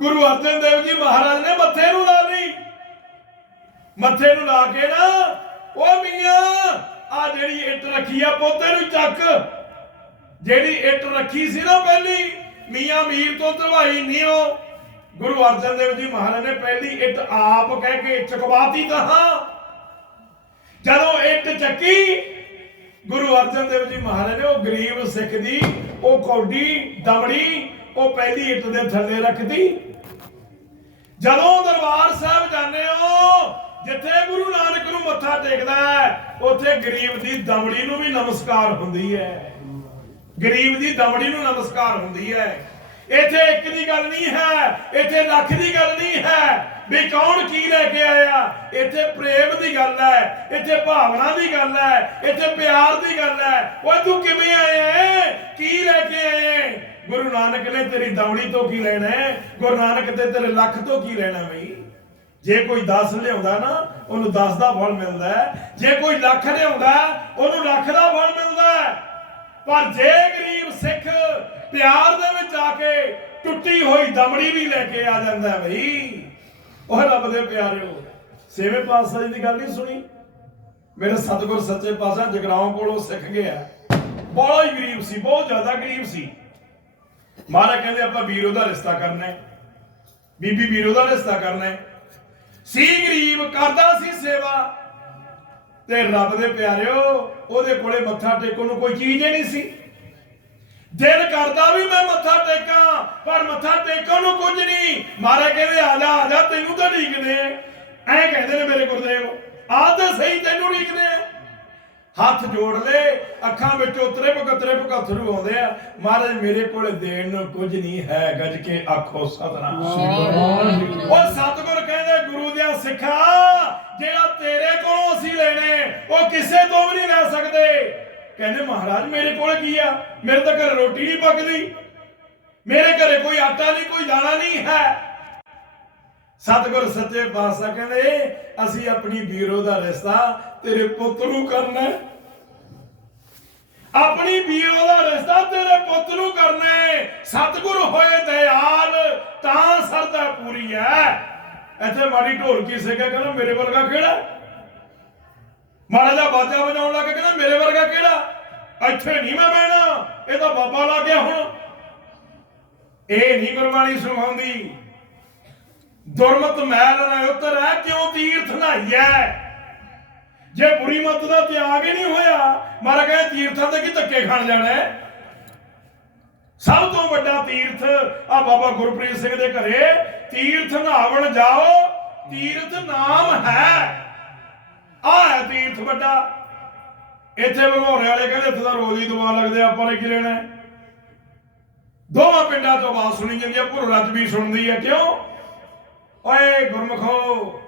ਗੁਰੂ ਅਰਜਨ ਦੇਵ ਜੀ ਮਹਾਰਾਜ ਨੇ ਮੱਥੇ ਨੂੰ ਲਾ ਲਈ ਮੱਥੇ ਨੂੰ ਲਾ ਕੇ ਨਾ, ਉਹ ਮੀਆਂ ਆ ਜਿਹੜੀ ਇੱਟ ਰੱਖੀ ਆ ਪੋਤੇ ਨੂੰ ਚੱਕ। ਜਿਹੜੀ ਇੱਟ ਰੱਖੀ ਸੀ ਨਾ ਪਹਿਲੀ, ਮੀਆਂ ਮੀਰ ਤੋਂ ਧਰਵਾਈ ਨਹੀਂ ਉਹ। ਗੁਰੂ ਅਰਜਨ ਦੇਵ ਜੀ ਮਹਾਰਾਜ ਨੇ ਪਹਿਲੀ ਇੱਟ ਆਪ ਕਹਿ ਕੇ ਚਕਵਾਤੀ ਤਾਂ ਜਦੋਂ ਇੱਟ ਚੱਕੀ, ਗੁਰੂ ਅਰਜਨ ਦੇਵ ਜੀ ਮਹਾਰਾਜ ਨੇ ਉਹ ਗਰੀਬ ਸਿੱਖ ਦੀ, ਉਹ ਕੌਡੀ, ਦਮੜੀ ਉਹ ਪਹਿਲੀ ਇੱਟ ਦੇ ਥੱਲੇ ਰੱਖਦੀ ਜਦੋਂ ਦਰਬਾਰ ਸਾਹਿਬ ਜਾਂਦੇ ਹੋ, ਜਿੱਥੇ ਗੁਰੂ ਨਾਨਕ ਨੂੰ ਮੱਥਾ ਟੇਕਦਾ ਹੈ, ਉੱਥੇ ਗਰੀਬ ਦੀ ਦਮੜੀ ਨੂੰ ਵੀ ਨਮਸਕਾਰ ਹੁੰਦੀ ਹੈ। ਗਰੀਬ ਦੀ ਦਮੜੀ ਨੂੰ ਨਮਸਕਾਰ ਹੁੰਦੀ ਹੈ। ਇੱਥੇ ਇੱਕ ਦੀ ਗੱਲ ਨਹੀਂ ਹੈ, ਇੱਥੇ ਲੱਖ ਦੀ ਗੱਲ ਨਹੀਂ ਹੈ ਵੀ ਕੌਣ ਕੀ ਲੈ ਕੇ ਆਇਆ। ਇੱਥੇ ਪ੍ਰੇਮ ਦੀ ਗੱਲ ਹੈ, ਇੱਥੇ ਭਾਵਨਾ ਦੀ ਗੱਲ ਹੈ, ਇੱਥੇ ਪਿਆਰ ਦੀ ਗੱਲ ਹੈ। ਓਏ ਤੂੰ ਕਿਵੇਂ ਆਇਆ ਹੈ? ਕੀ ਲੈ ਕੇ ਆਇਆ ਗੁਰੂ ਨਾਨਕ ਨੇ ਤੇਰੀ ਦਮੜੀ ਤੋਂ ਕੀ ਲੈਣਾ ਹੈ? ਗੁਰੂ ਨਾਨਕ ਤੇ ਤੇਰੇ ਲੱਖ ਤੋਂ ਕੀ ਲੈਣਾ ਬਈ? ਜੇ ਕੋਈ 10 ਲਿਆਉਂਦਾ ਨਾ, ਉਹਨੂੰ 10 ਦਾ ਫਲ ਮਿਲਦਾ ਹੈ। ਜੇ ਕੋਈ ਲੱਖ ਲਿਆਉਂਦਾ, ਉਹਨੂੰ ਲੱਖ ਦਾ ਫਲ ਮਿਲਦਾ ਹੈ। ਪਰ ਜੇ ਗਰੀਬ ਸਿੱਖ ਪਿਆਰ ਦੇ ਵਿੱਚ ਆ ਕੇ ਟੁੱਟੀ ਹੋਈ ਦਮੜੀ ਵੀ ਲੈ ਕੇ ਆ ਜਾਂਦਾ ਬਈ, ਉਹ ਰੱਬ ਦੇ ਪਿਆਰਿਓ, ਸੇਵੇਂ ਪਾਤਸ਼ਾਹ ਜੀ ਦੀ ਗੱਲ ਨਹੀਂ ਸੁਣੀ? ਮੇਰੇ ਸਤਿਗੁਰ ਸੱਚੇ ਪਾਤਸ਼ਾਹ ਜਗਰਾਉਂ ਕੋਲੋਂ ਸਿੱਖ ਗਿਆ। ਬੜਾ ਹੀ ਗਰੀਬ ਸੀ, ਬਹੁਤ ਜ਼ਿਆਦਾ ਗਰੀਬ ਸੀ। ਮਹਾਰਾਜ ਕਹਿੰਦੇ ਆਪਾਂ ਵੀਰੋ ਦਾ ਰਿਸ਼ਤਾ ਕਰਨਾ ਹੈ। ਬੀਬੀ ਵੀਰੋ ਦਾ ਰਿਸ਼ਤਾ ਕਰਨਾ ਹੈ। ਸੀ ਗਰੀਬ ਕਰਦਾ ਸੀ ਸੇਵਾ ਤੇ ਰੱਬ ਦੇ ਪਿਆਰਿਓ, ਉਹਦੇ ਕੋਲੇ ਮੱਥਾ ਟੇਕਣ ਨੂੰ ਕੋਈ ਚੀਜ਼ ਹੀ ਨਹੀਂ ਸੀ। ਦਿਲ ਕਰਦਾ ਵੀ ਮੈਂ ਮੱਥਾ ਟੇਕਾਂ, ਪਰ ਮੱਥਾ ਟੇਕਣ ਨੂੰ ਕੁਝ ਨਹੀਂ। ਮਹਾਰਾਜ ਕਹਿੰਦੇ, ਆ ਜਾ ਆ ਜਾ, ਤੈਨੂੰ ਤਾਂ ਢੀਕਦੇ ਐ ਕਹਿੰਦੇ ਨੇ ਮੇਰੇ ਗੁਰਦੇਵ ਆ ਤਾਂ ਸਹੀ, ਤੈਨੂੰ ਢੀਕਦੇ ਹੱਥ ਜੋੜ ਲੈ ਅੱਖਾਂ ਵਿੱਚ ਉਤਰੇ ਪਕਤਰੇ ਪਕਥਰੂ ਆਉਂਦੇ ਆ। ਮਹਾਰਾਜ ਮੇਰੇ ਕੋਲ ਦੇਣ ਨੂੰ ਕੁਝ ਨਹੀਂ ਹੈ ਗੱਜ ਕੇ ਆਖੋ ਸਤਨਾਮ। ਉਹ ਸਤਿਗੁਰ ਕਹਿੰਦੇ ਗੁਰੂ ਦਿਆ ਸਿੱਖਾ ਜਿਹੜਾ ਤੇਰੇ ਕੋਲੋਂ ਅਸੀਂ ਲੈਣੇ ਉਹ ਕਿਸੇ ਤੋਂ ਵੀ ਨਹੀਂ ਲੈ ਸਕਦੇ। ਕਹਿੰਦੇ ਮਹਾਰਾਜ ਮੇਰੇ ਕੋਲ ਕੀ ਆ? ਮੇਰੇ ਤਾਂ ਘਰ ਰੋਟੀ ਨਹੀਂ ਪੱਕਦੀ। ਮੇਰੇ ਘਰੇ ਕੋਈ ਆਟਾ ਨਹੀਂ ਕੋਈ ਦਾਣਾ ਨਹੀਂ ਹੈ। ਸਤਿਗੁਰ ਸੱਚੇ ਪਾਤਸ਼ਾਹ ਕਹਿੰਦੇ, ਅਸੀਂ ਆਪਣੀ ਵੀਰੋ ਦਾ ਰਿਸ਼ਤਾ ਤੇਰੇ ਪੁੱਤ ਨੂੰ ਕਰਨਾ ਹੈ। ਆਪਣੀ ਵੀਰੋ ਦਾ ਰਿਸ਼ਤਾ ਤੇਰੇ ਪੁੱਤ ਨੂੰ ਕਰਨਾ ਹੈ। ਸਤਿਗੁਰ ਹੋਏ ਦਇਆਲ ਤਾਂ ਸਰਦਾ ਪੂਰੀ ਹੈ। ਇੱਥੇ ਮਾੜੀ ਢੋਲਕੀ ਸਿੱਖਿਆ ਕਹਿੰਦਾ, ਮੇਰੇ ਵਰਗਾ ਕਿਹੜਾ ਮਾੜਾ ਜਿਹਾ ਬਾਜਾ ਵਜਾਉਣ ਲੱਗ ਕਹਿੰਦਾ, ਮੇਰੇ ਵਰਗਾ ਕਿਹੜਾ ਇੱਥੇ ਨਹੀਂ ਮੈਂ ਬਹਿਣਾ, ਇਹ ਤਾਂ ਬਾਬਾ ਲੱਗ ਗਿਆ ਹੁਣ। ਇਹ ਨਹੀਂ ਗੁਰਬਾਣੀ ਸੁਣਾਉਂਦੀ। ਦੁਰਮਤ ਮੈਲ ਨਾ ਉਤਰ ਹੈ ਕਿਉਂ ਤੀਰਥ ਨਹਾਈਐ? ਜੇ ਬੁਰੀ ਮਤ ਦਾ ਤਿਆਗ ਹੀ ਨਹੀਂ ਹੋਇਆ ਮਰ ਗਏ ਤੀਰਥਾਂ ਤੇ ਕੀ ਧੱਕੇ ਖਾਣ ਜਾਣਾ ਸਭ ਤੋਂ ਵੱਡਾ ਤੀਰਥ ਆ ਬਾਬਾ ਗੁਰਪ੍ਰੀਤ ਸਿੰਘ ਦੇ ਘਰੇ। ਤੀਰਥ ਨਹਾਵਣ ਜਾਓ ਤੀਰਥ ਨਾਮ ਹੈ। ਆ ਹੈ ਤੀਰਥ ਵੱਡਾ। ਇੱਥੇ ਭਗੌਰੇ ਵਾਲੇ ਕਹਿੰਦੇ ਇੱਥੇ ਤਾਂ ਰੋਜ਼ ਹੀ ਦੁਆ ਲੱਗਦੇ ਆ, ਆਪਾਂ ਨੇ ਕੀ ਲੈਣਾ ਦੋਵਾਂ ਪਿੰਡਾਂ ਤੋਂ ਆਵਾਜ਼ ਸੁਣੀ ਜਾਂਦੀ ਹੈ ਭੁਰ ਰੱਜ ਵੀ ਸੁਣਦੀ ਹੈ ਕਿਉਂ? ਗੁਰਮਖੋ,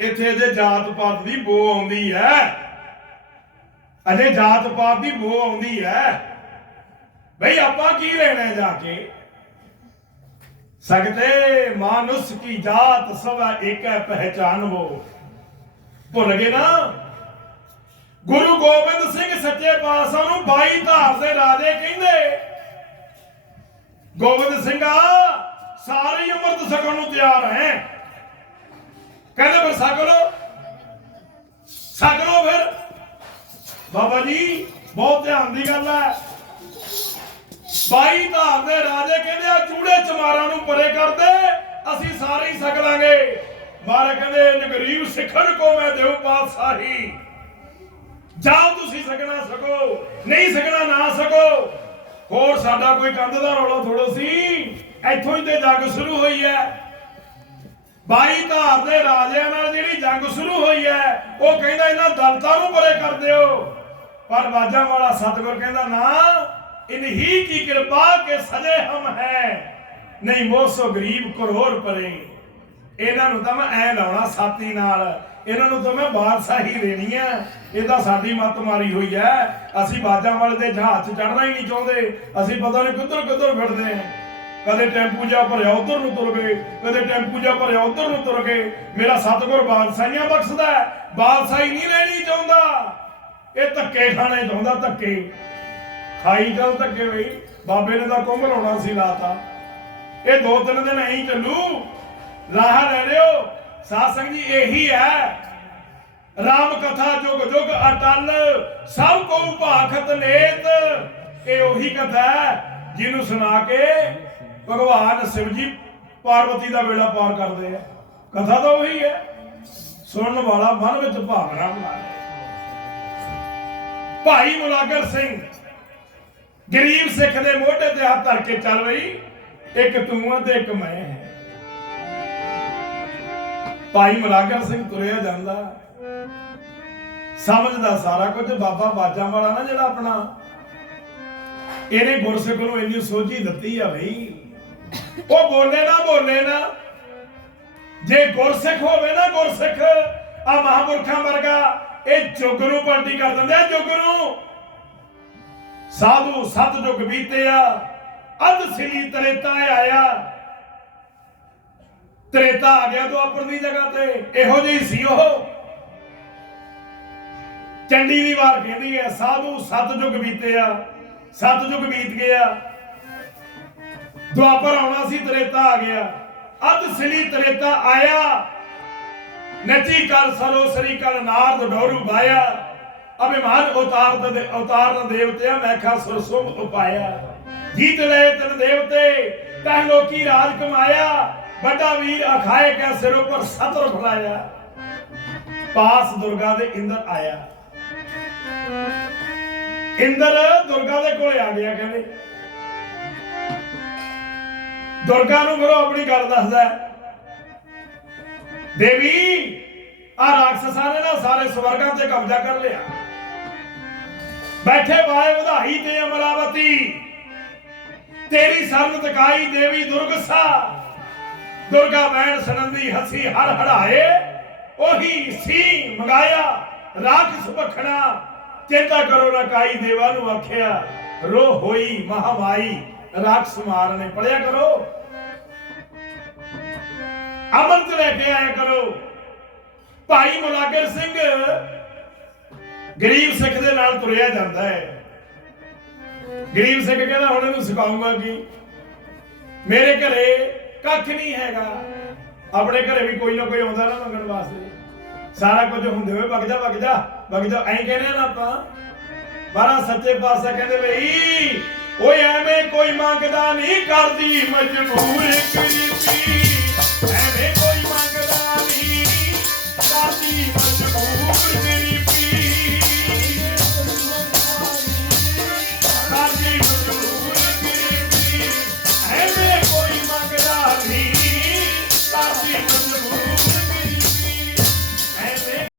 ਇੱਥੇ ਦੇ ਜਾਤ ਪਾਤ ਦੀ ਬੋ ਆਉਂਦੀ ਹੈ। ਅਜੇ ਜਾਤ ਪਾਤ ਦੀ ਬੋ ਆਉਂਦੀ ਹੈ। ਬਈ ਆਪਾਂ ਕੀ ਲੈਣਾ ਹੈ ਜਾ ਕੇ? ਸਗਤੇ ਮਾਨੁਸ ਕੀ ਜਾਤ ਸਵਾ ਇੱਕ ਹੈ। ਪਹਿਚਾਨਵੋ ਭੁੱਲ ਗਏ ਨਾ? ਗੁਰੂ ਗੋਬਿੰਦ ਸਿੰਘ ਸੱਚੇ ਪਾਤਸ਼ਾਹ ਨੂੰ 22 ਧਾਰ ਦੇ ਰਾਜੇ ਕਹਿੰਦੇ, ਗੋਬਿੰਦ ਸਿੰਘਾ, ਸਾਰੀ ਉਮਰ ਸਕਣ ਨੂੰ ਤਿਆਰ ਹੈ। ਜੀ ਬਹੁਤ ਧਿਆਨ ਦੀ ਗੱਲ ਹੈ। 22 ਧਾਰ ਦੇ ਰਾਜੇ ਕਹਿੰਦੇ ਆ, ਚੂੜੇ ਚਮਾਰਾਂ ਨੂੰ ਪਰੇ ਕਰਦੇ ਅਸੀਂ ਸਾਰੇ ਹੀ ਛਕ ਲਾਂਗੇ। ਮਹਾਰਾਜ ਕਹਿੰਦੇ, ਨਗਰੀਬ ਸਿੱਖਣ ਕੋ ਮੈਂ ਦੇਉ ਪਾਤਸ਼ਾਹੀ। ਜਾਓ ਤੁਸੀਂ ਸਕਣਾ ਸਕੋ ਨਹੀਂ ਸਕਣਾ ਨਾ ਸਕੋ ਹੋਰ ਸਾਡਾ ਕੋਈ ਕੰਧ ਦਾ ਰੌਲਾ ਥੋੜੋ ਸੀ, ਇੱਥੋਂ ਹੀ ਤੇ ਜੰਗ ਸ਼ੁਰੂ ਹੋਈ ਹੈ। ਬਾਈ ਧਾਰ ਦੇ ਰਾਜਿਆਂ ਨਾਲ ਜਿਹੜੀ ਜੰਗ ਸ਼ੁਰੂ ਹੋਈ ਹੈ, ਉਹ ਕਹਿੰਦਾ ਇਹਨਾਂ ਦਲਤਾਂ ਨੂੰ ਪਰੇ ਕਰ ਦਿਓ। ਪਰ ਬਾਜਾਂ ਵਾਲਾ ਸਤਿਗੁਰ ਕਹਿੰਦਾ, ਨਾ, ਇਨਹੀ ਕੀ ਕਿਰਪਾ ਕੇ ਸਜੇ ਹਮ ਹੈ। ਨਹੀਂ ਮੋਸੋ ਗਰੀਬ ਕਰੋੜ ਪਰੇ। ਇਹਨਾਂ ਨੂੰ ਤਾਂ ਮੈਂ ਐ ਲਾਉਣਾ ਸਾਥੀ ਨਾਲ। ਇਹਨਾਂ ਨੂੰ ਤਾਂ ਮੈਂ ਬਾਦਸ਼ਾਹੀ ਦੇਣੀ ਆ। ਇਹ ਸਾਡੀ ਮੱਤ ਮਾਰੀ ਹੋਈ ਐ ਅਸੀਂ ਬਾਜਾਂ ਵਾਲੇ ਦੇ ਜਹਾਜ਼ 'ਚ ਚੜਨਾ ਹੀ ਨਹੀਂ ਚਾਹੁੰਦੇ। ਅਸੀਂ ਪਤਾ ਨਹੀਂ ਕਿੱਧਰ ਕਿੱਧਰ ਫਿਰਦੇ ਆ। ਕਦੇ ਟੈਂਪੂ ਜਾ ਭਰਿਆ ਉਧਰ ਨੂੰ ਤੁਰ ਗਏ। ਕਦੇ ਟੈਂਪੂ ਜਾ ਭਰਿਆ ਉਧਰ ਨੂੰ ਤੁਰ ਗਏ। ਮੇਰਾ ਸਤਿਗੁਰ ਬਾਦਸ਼ਾਹੀਆਂ ਬਖਸ਼ਦਾ ਬਾਦਸ਼ਾਹੀ ਨਹੀਂ ਲੈਣੀ ਚਾਹੁੰਦਾ। ਇਹ ਧੱਕੇ ਖਾਣੇ ਚਾਹੁੰਦਾ ਧੱਕੇ। ਖਾਈ ਚੱਲ ਧੱਕੇ ਬਈ। ਬਾਬੇ ਨੇ ਤਾਂ ਕੁੰਭ ਲਾਉਣਾ ਸੀ, ਲਾਤਾ। ਇਹ ਦੋ ਤਿੰਨ ਦਿਨ ਐਂ ਚੱਲੂ। ਰਾਹ ਲੈ ਲਿਓ। ਸਾਧ ਸੰਗਤ ਜੀ, ਇਹੀ ਹੈ। ਰਾਮ ਕਥਾ ਜੁਗ ਜੁਗ ਅਟਲ, ਸਭ ਕੋ ਭਾਖਤ ਨੇਤ। ਇਹ ਉਹੀ ਕਥਾ ਹੈ, ਜਿਹਨੂੰ ਸੁਣਾ ਕੇ ਭਗਵਾਨ ਸ਼ਿਵ ਜੀ ਪਾਰਵਤੀ ਦਾ ਵੇਲਾ ਪਾਰ ਕਰਦੇ ਆ। ਕਥਾ ਤਾਂ ਉਹੀ ਹੈ। ਸੁਣਨ ਵਾਲਾ ਮਨ ਵਿੱਚ ਭਾਵਨਾ ਬਣਾ ਭਾਈ ਮੁਲਾਗਰ ਸਿੰਘ। ਗਰੀਬ ਸਿੱਖ ਦੇ ਮੋਢੇ ਤੇ ਹੱਥ ਧਰ ਕੇ ਚੱਲ ਰਹੀ, ਇੱਕ ਤੂੰ ਆ ਤੇ ਇੱਕ ਮੈਂ ਹੈ ਭਾਈ ਮੁਲਾਗਰ ਸਿੰਘ ਤੁਰਿਆ ਜਾਂਦਾ। ਸਮਝਦਾ ਸਾਰਾ ਕੁਝ, ਬਾਬਾ ਬਾਜਾਂ ਵਾਲਾ ਨਾ ਜਿਹੜਾ ਆਪਣਾ। ਇਹਨੇ ਗੁਰਸਿੱਖ ਨੂੰ ਇੰਨੀ ਸੋਝੀ ਦਿੱਤੀ ਆ ਬਈ। ਉਹ ਬੋਲੇ ਨਾ ਬੋਲੇ ਨਾ। ਜੇ ਗੁਰਸਿੱਖ ਹੋਵੇ ਨਾ ਗੁਰਸਿੱਖ ਆ ਮਹਾਂਪੁਰਖਾਂ ਵਰਗਾ ਇਹ ਜੁਗ ਨੂੰ ਪਲਟੀ ਕਰ ਦਿੰਦੇ ਆ, ਜੁਗ ਨੂੰ। ਸਾਧੂ ਸਤ ਜੁਗ ਬੀਤਿਆ ਅਧ ਸਿਲੀ ਤਰੇਤਾ ਆਇਆ। ਤਰੇਤਾ ਆ ਗਿਆ ਦੁਆਪਰ ਦੀ ਜਗ੍ਹਾ ਤੇ, ਇਹੋ ਜਿਹੀ ਸੀ ਉਹ। ਚੰਡੀ ਦੀ ਵਾਰ ਕਹਿੰਦੀ ਹੈ, ਸਾਧੂ ਸਤ ਜੁਗ ਬੀਤਿਆ ਸਤ ਜੁਗ ਬੀਤ ਗਿਆ। ਦੁਆਪਰ ਆਉਣਾ ਸੀ, ਤਰੇਤਾ ਆ ਗਿਆ। ਅਧ ਸਿਲੀ ਤਰੇਤਾ ਆਇਆ। ਨਚੀ ਕਲ ਸਰੋ ਸਰੀ ਕਲ ਨਾਰਦ ਡੋਰੂ ਬਾਇਆ। ਅਭਿਮਾਨ ਉਤਾਰ ਦੇ ਅਵਤਾਰ ਦਾ ਦੇਵਤਿਆ ਮੈਖਾ ਸੁਰਸੁਮ ਉਪਾਇਆ। ਜੀਤ ਲਏ ਤਨ ਦੇਵਤੇ, ਤਹ ਲੋਕੀ ਰਾਜ ਕਮਾਇਆ। ਵੱਡਾ ਵੀਰ ਅਖਾਏ ਕੈ ਸਿਰ ਉਪਰ ਸਤਰ ਫਲਾਇਆ ਪਾਸ ਦੁਰਗਾ ਦੇ ਇੰਦਰ ਆਇਆ। ਇੰਦਰ ਦੁਰਗਾ ਦੇ ਕੋਲੇ ਆ ਗਿਆ ਕਹਿੰਦੇ। ਦੁਰਗਾ ਨੂੰ ਫਿਰ ਆਪਣੀ ਗੱਲ ਦੱਸਦਾ ਹੈ। ਦੇਵੀ ਆ ਰਾਖਸਾਂ ਨੇ ਨਾ ਸਾਰੇ ਸਵਰਗਾਂ ਤੇ ਕਬਜ਼ਾ ਕਰ ਲਿਆ। ਬੈਠੇ ਵਾਏ ਵਧਾਈ ਤੇ ਅਮਰਾਵਤੀ। ਤੇਰੀ ਸਰਨ ਤਕਾਈ ਦੇਵੀ ਦੁਰਗਸਾ ਦੁਰਗਾ ਬੈਣ ਸਨੰਦੀ ਹਸੀ ਹਰ ਹੜਾਏ। ਉਹੀ ਸੀ ਮੰਗਾਇਆ ਰਾਖਸ ਬਖਣਾ ਚੇਤਾ ਕਰੋ ਨਾ ਕਾਈ ਦੇਵਾ ਨੂੰ ਆਖਿਆ ਰੋ ਹੋਈ ਮਹਾਮਾਈ। ਰਾਖਸ ਮਾਰਨੇ ਪੜਿਆ ਕਰੋ। ਅਮਰਤ ਲੈ ਕੇ ਆਇਆ ਕਰੋ। ਭਾਈ ਮੁਲਾਗਰ ਸਿੰਘ ਗਰੀਬ ਸਿੱਖ ਦੇ ਨਾਲ ਤੁਰਿਆ ਜਾਂਦਾ ਹੈ। ਗਰੀਬ ਸਿੱਖ ਕਹਿੰਦਾ, ਹੁਣ ਇਹਨੂੰ ਸਿਖਾਉਂਗਾ ਕੀ? ਮੇਰੇ ਘਰੇ ਕੱਖ ਨਹੀਂ ਹੈਗਾ। ਆਪਣੇ ਘਰੇ ਵੀ ਕੋਈ ਨਾ ਕੋਈ ਆਉਂਦਾ ਨਾ ਮੰਗਣ ਵਾਸਤੇ। ਸਾਰਾ ਕੁਝ ਹੁੰਦੇ ਹੋਏ ਵਗ ਜਾ ਵਗ ਜਾ ਵਗ ਜਾ ਐਂ ਕਹਿੰਦੇ ਆ ਨਾ ਆਪਾਂ ਬਾਰਾ ਸੱਚੇ ਪਾਤਸ਼ਾਹ ਕਹਿੰਦੇ ਬਈ ਓਏ ਐਵੇਂ ਕੋਈ ਮੰਗਦਾ ਨਹੀਂ ਕਰਦੀ ਮਜਬੂਰ ਗਰੀਬੀ